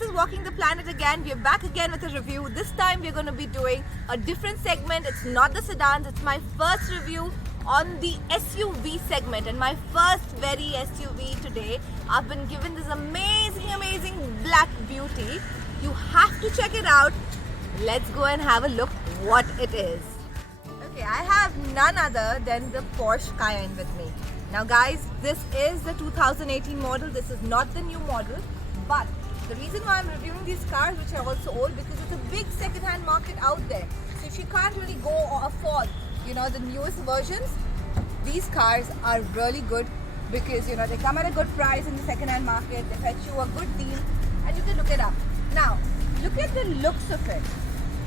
this is Walking the Planet again. We're back again with a review. This time we're going to be doing a different segment. It's not the sedans. It's my first review on the SUV segment and my first very SUV today. I've been given this amazing black beauty. You have to check it out. Let's go and have a look what it is. Okay, I have none other than the Porsche Cayenne with me. Now guys, this is the 2018 model. This is not the new model, but the reason why I'm reviewing these cars, which are also old, because it's a big second-hand market out there. So if you can't really go or afford, the newest versions, these cars are really good because, they come at a good price in the second-hand market. They fetch you a good deal and you can look it up. Now, look at the looks of it.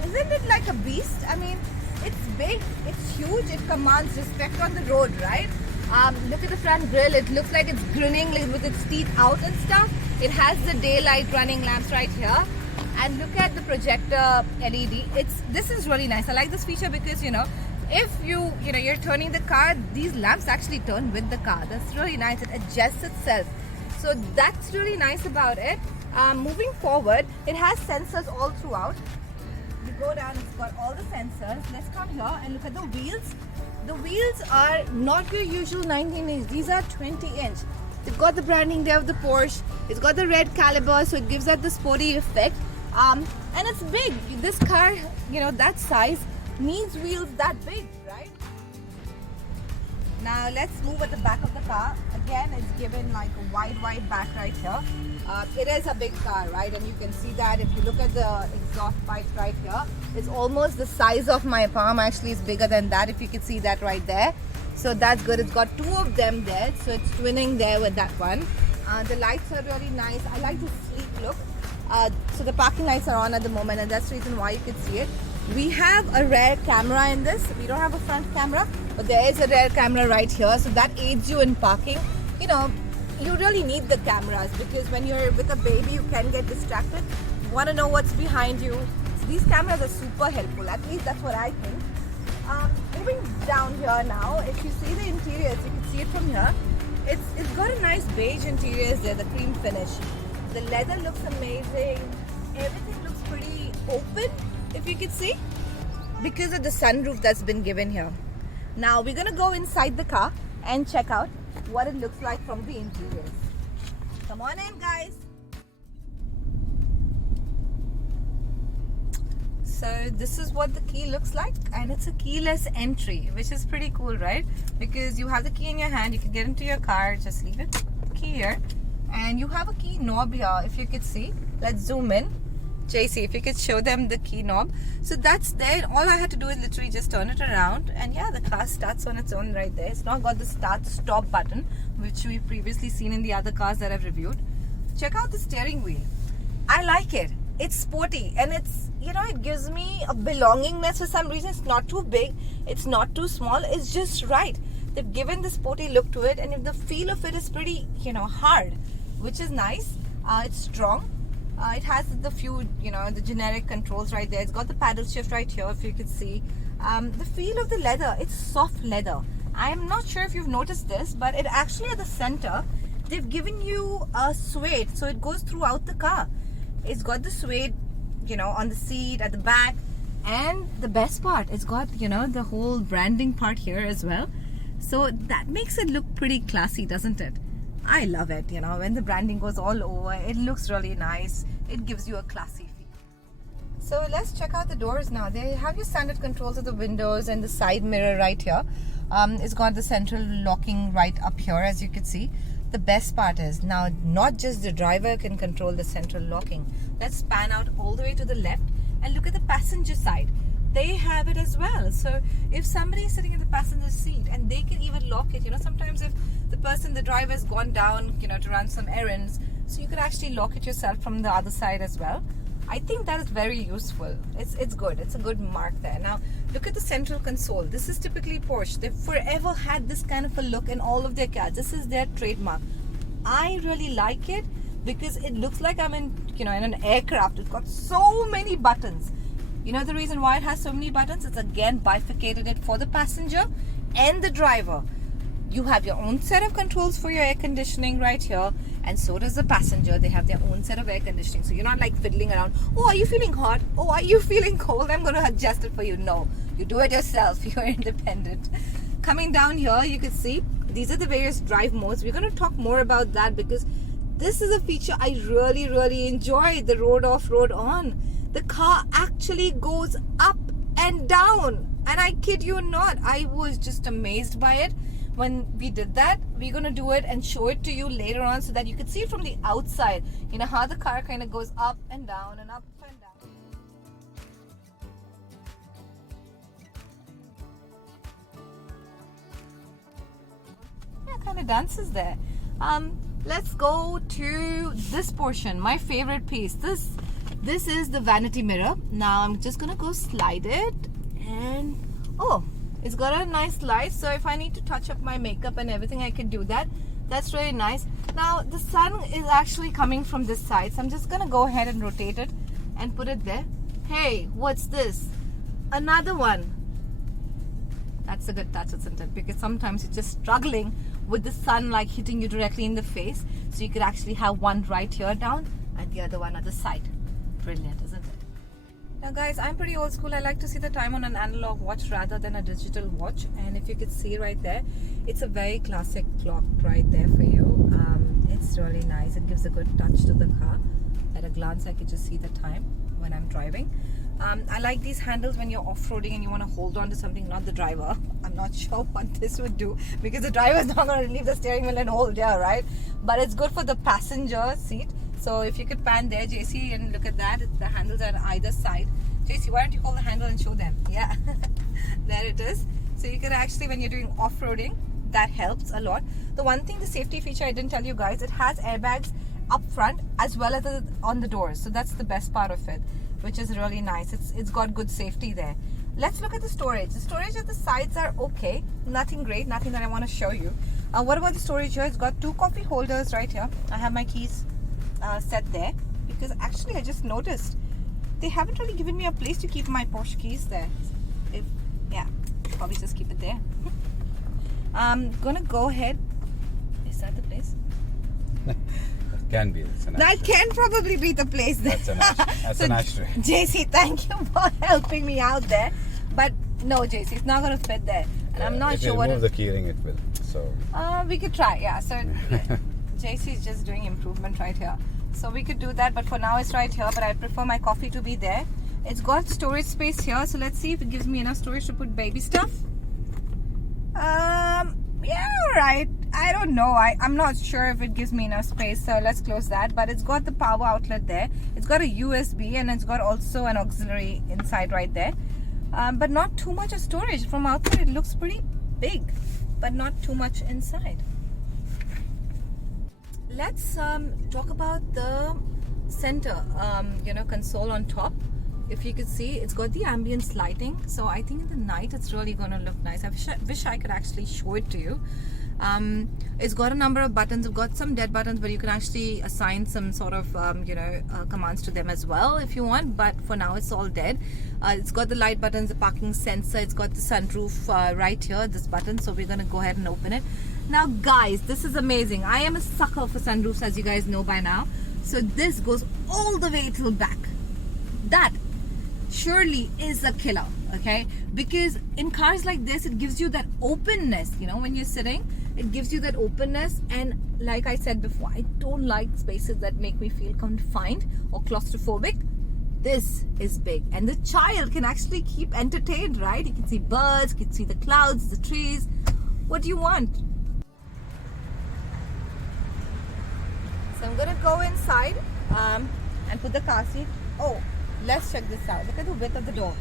Isn't it like a beast? I mean, it's big, it's huge, it commands respect on the road, right? Look at the front grille. It looks like it's grinning with its teeth out and stuff. It has the daylight running lamps right here. And look at the projector LED. This is really nice. I like this feature because, if you're turning the car, these lamps actually turn with the car. That's really nice. It adjusts itself. So that's really nice about it. Moving forward, it has sensors all throughout. You go down, it's got all the sensors. Let's come here and look at the wheels. The wheels are not your usual 19-inch. These are 20-inch. It's got the branding there of the Porsche. It's got the red caliber, so it gives that the sporty effect. And it's big. This car, that size needs wheels that big, right? Now let's move at the back of the car. Again, it's given like a wide back right here. It is a big car, right? And you can see that if you look at the exhaust pipes right here, it's almost the size of my palm. Actually, it's bigger than that, if you can see that right there. So that's good. It's got two of them there, so it's twinning there with that one. The lights are really nice. I like the sleek look. So the parking lights are on at the moment, and that's the reason why you can see it. We have a rear camera in this. We don't have a front camera, but there is a rear camera right here, so that aids you in parking. You really need the cameras because when you're with a baby, you can get distracted. You want to know what's behind you. So these cameras are super helpful. At least that's what I think. Moving down here now, if you see the interiors, you can see it from here. It's got a nice beige interiors there, the cream finish. The leather looks amazing. Everything looks pretty open, if you can see, because of the sunroof that's been given here. Now we're gonna go inside the car and check out what it looks like from the interiors. Come on in, guys. So this is what the key looks like, and it's a keyless entry, which is pretty cool, right? Because you have the key in your hand, you can get into your car, just leave it key here, and you have a key knob here, if you could see. Let's zoom in. JC, if you could show them the key knob. So that's there. All I had to do is literally just turn it around, and yeah, the car starts on its own right there. It's not got the start stop button, which we've previously seen in the other cars that I've reviewed. Check out the steering wheel. I like it. It's sporty, and it's, it gives me a belongingness for some reason. It's not too big, it's not too small, it's just right. They've given the sporty look to it, and if the feel of it is pretty, hard, which is nice. It's strong. It has the few, the generic controls right there. It's got the paddle shift right here, if you could see. The feel of the leather, it's soft leather. I'm not sure if you've noticed this, but it actually at the center, they've given you a suede, so it goes throughout the car. It's got the suede, on the seat, at the back, and the best part, it's got, the whole branding part here as well. So that makes it look pretty classy, doesn't it? I love it, when the branding goes all over, it looks really nice. It gives you a classy feel. So let's check out the doors now. They have your standard controls of the windows and the side mirror right here. It's got the central locking right up here, as you can see. The best part is now not just the driver can control the central locking. Let's pan out all the way to the left and look at the passenger side. They have it as well. So if somebody is sitting in the passenger seat, and they can even lock it, sometimes if the driver has gone down, to run some errands, so you could actually lock it yourself from the other side as well. I think that is very useful. It's good. It's a good mark there. Now look at the central console. This is typically Porsche. They've forever had this kind of a look in all of their cars. This is their trademark. I really like it because it looks like I'm in an aircraft. It's got so many buttons. The reason why it has so many buttons? It's again bifurcated it for the passenger and the driver. You have your own set of controls for your air conditioning right here, and so does the passenger. They have their own set of air conditioning, so you're not like fiddling around. Oh, are you feeling hot? Oh, are you feeling cold? I'm going to adjust it for you. No, you do it yourself. You're independent. Coming down here, you can see these are the various drive modes. We're going to talk more about that because this is a feature I really enjoy. The road off, road on. The car actually goes up and down, and I kid you not, I was just amazed by it when we did that. We're going to do it and show it to you later on so that you can see it from the outside, you know, how the car kind of goes up and down and up and down. Yeah, kind of dances there. Let's go to this portion, my favorite piece. This is the vanity mirror. Now I'm just gonna go slide it, and oh, it's got a nice light, so if I need to touch up my makeup and everything, I can do that. That's really nice. Now the sun is actually coming from this side, so I'm just gonna go ahead and rotate it and put it there. Hey, what's this? Another one. That's a good touch, isn't it? Because sometimes you're just struggling with the sun like hitting you directly in the face, so you could actually have one right here down and the other one at the side. Brilliant, isn't it? Now guys, I'm pretty old school. I like to see the time on an analog watch rather than a digital watch, and if you could see right there, it's a very classic clock right there for you. It's really nice. It gives a good touch to the car. At a glance, I could just see the time when I'm driving. I like these handles when you're off-roading and you want to hold on to something, not the driver. I'm not sure what this would do because the driver is not going to leave the steering wheel and hold there, right? But it's good for the passenger seat. So if you could pan there, JC, and look at that, the handles are on either side. JC, why don't you hold the handle and show them? Yeah, there it is. So you could actually, when you're doing off-roading, that helps a lot. The one thing, the safety feature I didn't tell you guys, it has airbags up front as well as on the doors. So that's the best part of it, which is really nice. It's got good safety there. Let's look at the storage. The storage at the sides are okay. Nothing great, nothing that I want to show you. What about the storage here? It's got 2 coffee holders right here. I have my keys set there because actually I just noticed they haven't really given me a place to keep my Porsche keys there. Yeah, probably just keep it there. I'm gonna go ahead. Is that the place? Can be. That can probably be the place there. That's an ashtray. JC, thank you for helping me out there. But no, JC, it's not going to fit there. And I'm not sure what. If you remove the keyring, it will. So. We could try, yeah. So JC is just doing improvement right here. So we could do that, but for now it's right here. But I prefer my coffee to be there. It's got storage space here. So let's see if it gives me enough storage to put baby stuff. Yeah, right. I don't know. I'm not sure if it gives me enough space, so let's close that. But it's got the power outlet there. It's got a USB and it's got also an auxiliary inside right there. But not too much of storage. From outside it looks pretty big, but not too much inside. Let's talk about the center console on top. If you could see, it's got the ambience lighting, so I think in the night it's really going to look nice. I wish I could actually show it to you. It's got a number of buttons. It's got some dead buttons, but you can actually assign some sort of commands to them as well if you want, but for now it's all dead. It's got the light buttons, the parking sensor. It's got the sunroof right here, this button, so we're going to go ahead and open it. Now guys, this is amazing. I am a sucker for sunroofs, as you guys know by now. So this goes all the way till back. That surely is a killer, okay? Because in cars like this, it gives you that openness, when you're sitting, it gives you that openness. And like I said before, I don't like spaces that make me feel confined or claustrophobic. This is big, and the child can actually keep entertained, right? You can see birds, you can see the clouds, the trees. What do you want? So I'm gonna go inside and put the car seat. Oh, let's check this out. Look at the width of the door.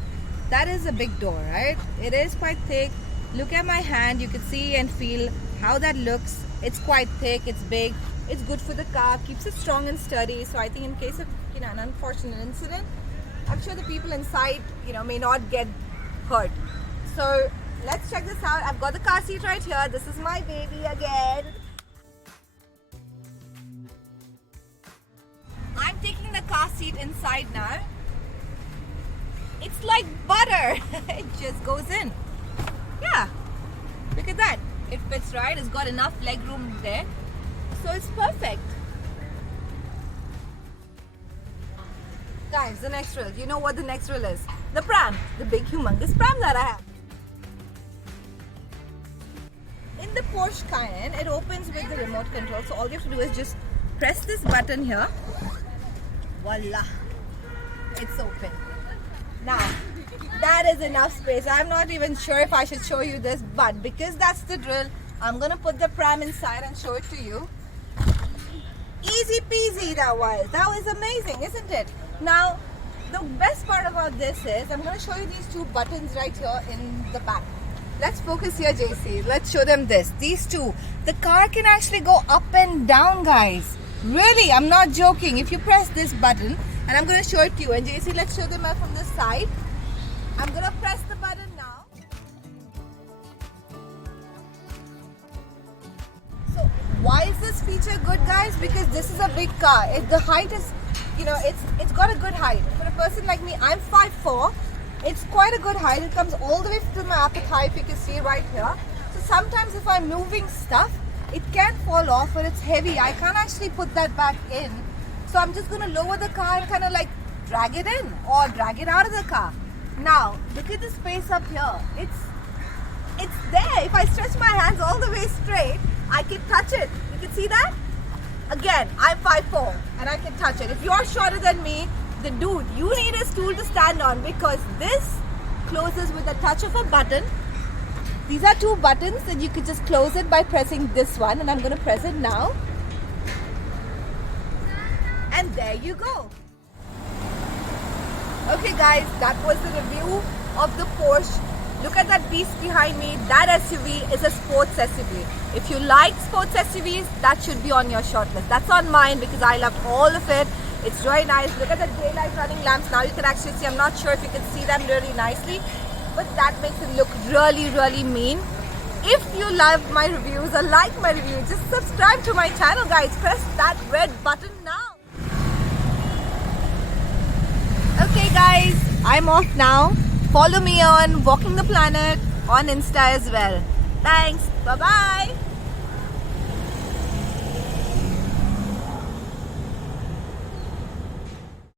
That is a big door, right? It is quite thick. Look at my hand. You can see and feel how that looks. It's quite thick. It's big. It's good for the car. Keeps it strong and sturdy. So I think in case of an unfortunate incident, I'm sure the people inside may not get hurt. So let's check this out. I've got the car seat right here. This is my baby again. I'm taking the car seat inside now. It's like butter. It just goes in. Yeah, look at that. It fits right. It's got enough leg room there. So it's perfect. Guys, the next thrill. You know what the next thrill is? The pram. The big humongous pram that I have. In the Porsche Cayenne, it opens with the remote control. So all you have to do is just press this button here. Voila. It's open. Now, that is enough space. I'm not even sure if I should show you this, but because that's the drill, I'm gonna put the pram inside and show it to you. Easy peasy that was. That was amazing, isn't it? Now, the best part about this is I'm gonna show you these two buttons right here in the back. Let's focus here, JC. Let's show them this. These two. The car can actually go up and down, guys. Really, I'm not joking. If you press this button, and I'm gonna show it to you. And JC, let's show them from the side. I'm gonna press the button now. So why is this feature good, guys? Because this is a big car. The height is, it's got a good height. For a person like me, I'm 5'4". It's quite a good height. It comes all the way to my upper thigh, if you can see right here. So sometimes if I'm moving stuff, it can fall off or it's heavy. I can't actually put that back in. So I'm just gonna lower the car and kind of like drag it in or drag it out of the car. Now, look at the space up here. It's there. If I stretch my hands all the way straight, I can touch it. You can see that? Again, I'm 5'4" and I can touch it. If you're shorter than me, then dude, you need a stool to stand on because this closes with the touch of a button. These are two buttons and you could just close it by pressing this one, and I'm going to press it now. And there you go. Okay guys, that was the review of the Porsche. Look at that beast behind me. That SUV is a sports SUV. If you like sports SUVs, that should be on your shortlist. That's on mine because I loved all of it. It's very nice. Look at the daylight running lamps. Now you can actually see, I'm not sure if you can see them really nicely, but that makes it look really, really mean. If you love my reviews or like my reviews, just subscribe to my channel, guys. Press that red button now. Okay guys, I'm off now. Follow me on Walking the Planet on Insta as well. Thanks. Bye-bye.